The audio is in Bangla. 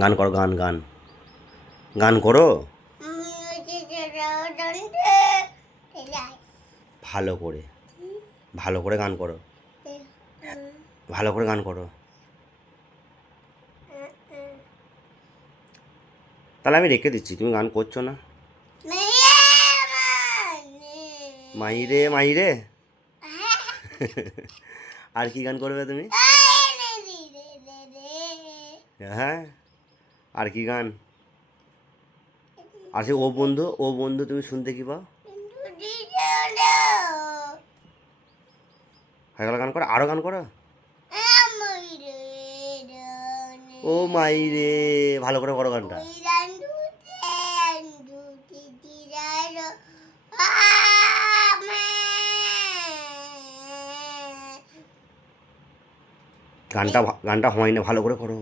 গান করো গান গান। গান করো? ভালো করে ভালো করে গান করো। ভালো করে গান করো। তাহলে আমি রেখে দিচ্ছি তুমি গান করছ না? মাহিরে মাহিরে। আর কি গান করবে তুমি? হ্যাঁ। আর কি গান? আর সে ও বন্ধু ও বন্ধু তুমি শুনতে কি পাও? হয়ে গেল গান করো আরও গান করো। ও মাই রে, ভালো করে করো গানটা। গানটা গানটা হয় না ভালো করে করো।